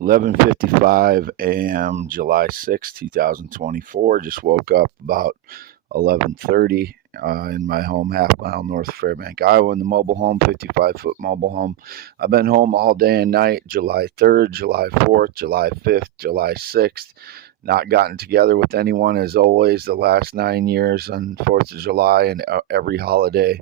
11:55 a.m. July 6th, 2024. Just woke up about 11:30 in my home, half mile north of Fairbank, Iowa, in the mobile home, 55-foot mobile home. I've been home all day and night, July 3rd, July 4th, July 5th, July 6th. Not gotten together with anyone as always the last 9 years on 4th of July and every holiday.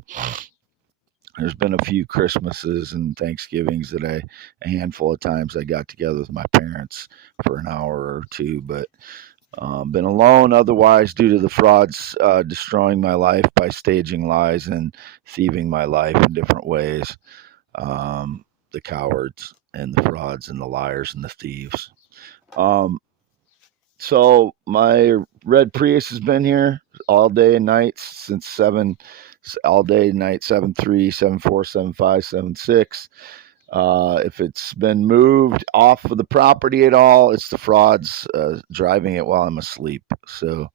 There's been a few Christmases and Thanksgivings that a handful of times I got together with my parents for an hour or two, but been alone otherwise due to the frauds destroying my life by staging lies and thieving my life in different ways. The cowards and the frauds and the liars and the thieves. Um, so my red Prius has been here all day and night since seven, all day and night 7-3, 7-4, 7-5, 7-6. If it's been moved off of the property at all, it's the frauds driving it while I'm asleep. So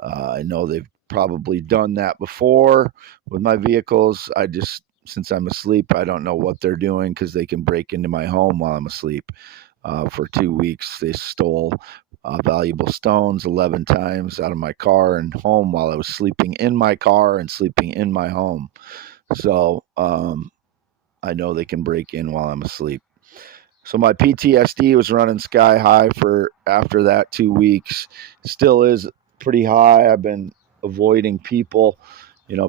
I know they've probably done that before with my vehicles. Since I'm asleep, I don't know what they're doing because they can break into my home while I'm asleep. For 2 weeks, they stole valuable stones 11 times out of my car and home while I was sleeping in my car and sleeping in my home. So I know they can break in while I'm asleep. So my PTSD was running sky high for after that 2 weeks. Still is pretty high. I've been avoiding people.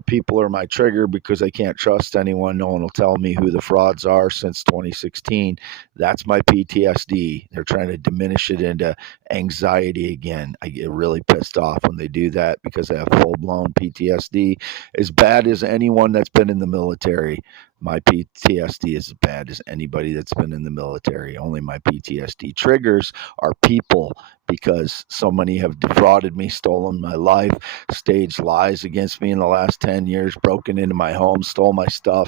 People are my trigger because I can't trust anyone. No one will tell me who the frauds are since 2016. That's my PTSD. They're trying to diminish it into anxiety again. I get really pissed off when they do that because I have full blown PTSD, as bad as anyone that's been in the military. My PTSD is as bad as anybody that's been in the military. Only my PTSD triggers are people because so many have defrauded me, stolen my life, staged lies against me in the last 10 years, broken into my home, stole my stuff,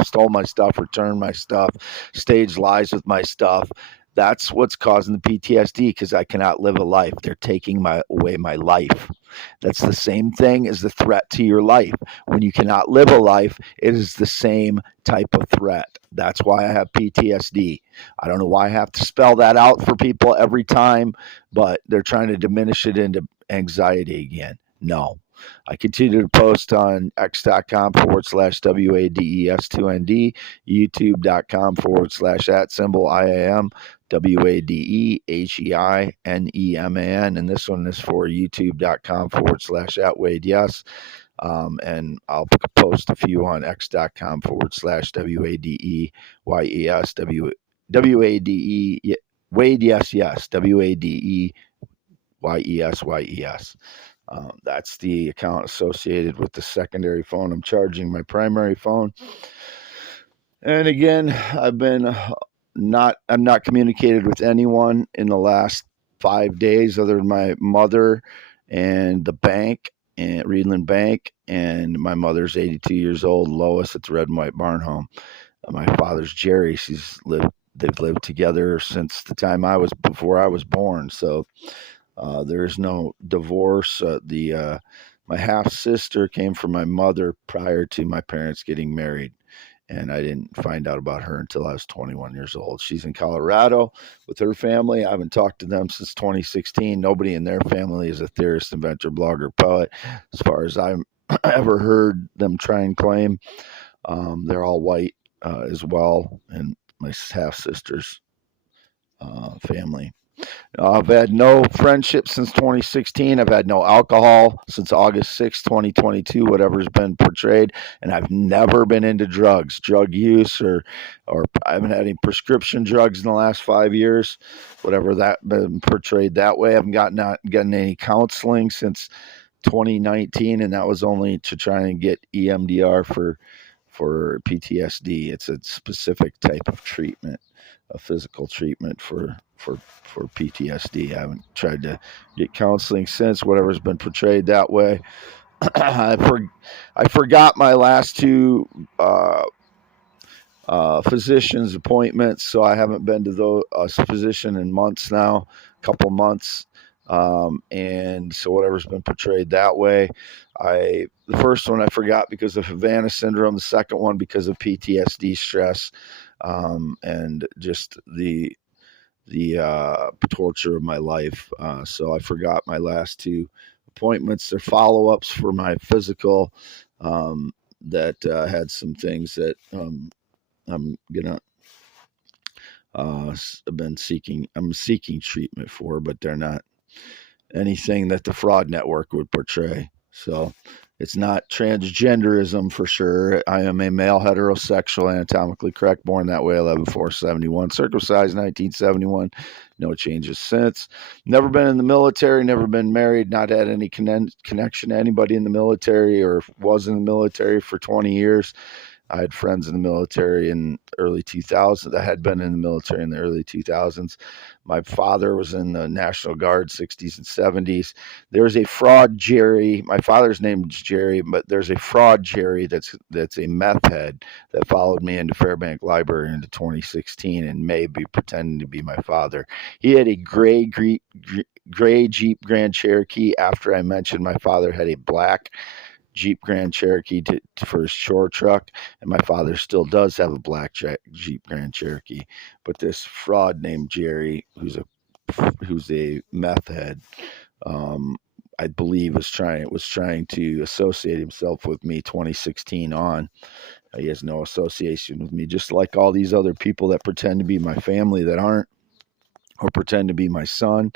returned my stuff, staged lies with my stuff. That's what's causing the PTSD because I cannot live a life. They're taking away my life. That's the same thing as the threat to your life. When you cannot live a life, it is the same type of threat. That's why I have PTSD. I don't know why I have to spell that out for people every time, but they're trying to diminish it into anxiety again. No. I continue to post on x.com/WADES2ND, youtube.com/@ IAM WADEHEINEMAN, and this one is for youtube.com/@ Wade Yes. And I'll post a few on x.com/WADEYES WADE Wade Yes Yes WADEYESYES. That's the account associated with the secondary phone I'm charging my primary phone. And again, I'm not communicated with anyone in the last 5 days other than my mother and the bank and Reedland Bank, and my mother's 82 years old, Lois, at the Red and White Barn Home. My father's Jerry. They've lived together since the time before I was born. So there's no divorce. My half sister came from my mother prior to my parents getting married, and I didn't find out about her until I was 21 years old. She's in Colorado with her family. I haven't talked to them since 2016. Nobody in their family is a theorist, inventor, blogger, poet, as far as I've ever heard them try and claim. They're all white as well, and my half sister's family. I've had no friendship since 2016. I've had no alcohol since August 6th, 2022, whatever's been portrayed. And I've never been into drug use, or I haven't had any prescription drugs in the last 5 years, whatever that been portrayed that way. I haven't gotten any counseling since 2019, and that was only to try and get EMDR for PTSD. It's a specific type of treatment, a physical treatment for PTSD. I haven't tried to get counseling since, whatever's been portrayed that way. I forgot my last two physician's appointments, so I haven't been to those physician in months now, a couple months. And so whatever's been portrayed that way, the first one I forgot because of Havana syndrome, the second one because of PTSD stress, and just the torture of my life. So I forgot my last two appointments. They're follow-ups for my physical that had some things that I'm gonna I'm seeking treatment for, but they're not anything that the fraud network would portray. So it's not transgenderism for sure. I am a male heterosexual, anatomically correct, born that way, 11/4/71, circumcised 1971. No changes since. Never been in the military, never been married, not had any connection to anybody in the military, or was in the military for 20 years. I had friends in the military in early 2000s. I had been in the military in the early 2000s. My father was in the National Guard 60s and 70s. There's a fraud Jerry. My father's name is Jerry, but there's a fraud Jerry that's a meth head that followed me into Fairbank Library into 2016 and may be pretending to be my father. He had a gray Jeep Grand Cherokee after I mentioned my father had a black Jeep Grand Cherokee for his chore truck, and my father still does have a black Jeep Grand Cherokee. But this fraud named Jerry, who's a meth head, I believe was trying to associate himself with me 2016 on. He has no association with me, just like all these other people that pretend to be my family that aren't, or pretend to be my son.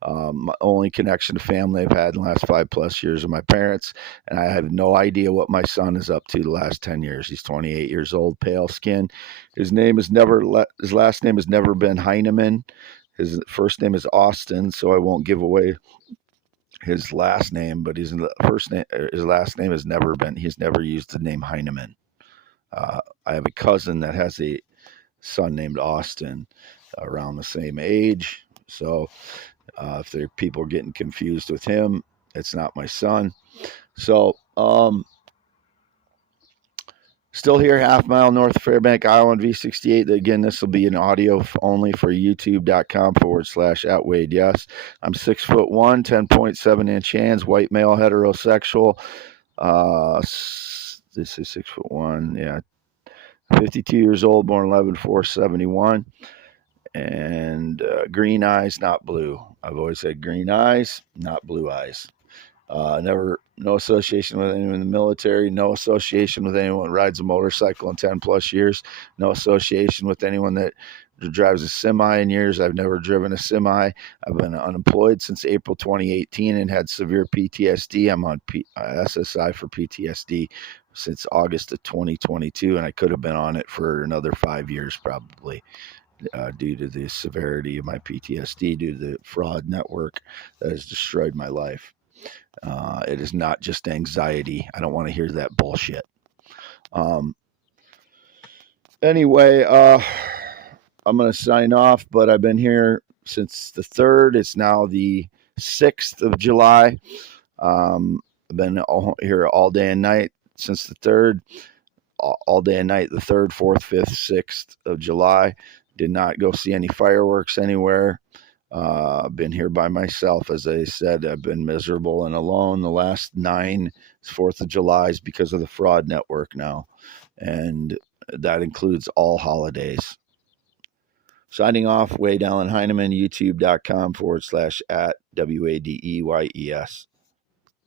My only connection to family I've had in the last 5+ years are my parents, and I have no idea what my son is up to the last 10 years. He's 28 years old, pale skin. His last name has never been Heineman. His first name is Austin, so I won't give away his last name, but his last name he's never used the name Heineman. I have a cousin that has a son named Austin around the same age, so if there are people getting confused with him, it's not my son. So, still here, half mile north of Fairbank, Iowa, on V68. Again, this will be an audio only for youtube.com/outweighed. Yes, I'm 6'1", 10.7-inch hands, white male, heterosexual. This is 6'1", yeah, 52 years old, born 11/4/71. And green eyes, not blue. I've always said green eyes, not blue eyes. No association with anyone in the military, no association with anyone that rides a motorcycle in 10+ years, no association with anyone that drives a semi in years. I've never driven a semi. I've been unemployed since April 2018 and had severe PTSD. I'm on SSI for PTSD since August of 2022, and I could have been on it for another 5 years probably. Due to the severity of my PTSD, due to the fraud network that has destroyed my life. It is not just anxiety. I don't want to hear that bullshit. Anyway, I'm going to sign off, but I've been here since the 3rd. It's now the 6th of July. I've been here all day and night since the 3rd. All day and night, the 3rd, 4th, 5th, 6th of July. Did not go see any fireworks anywhere. I've been here by myself. As I said, I've been miserable and alone. The last 9 4th of July's because of the fraud network now. And that includes all holidays. Signing off, Wade Allen Heineman, youtube.com/@WADEYES.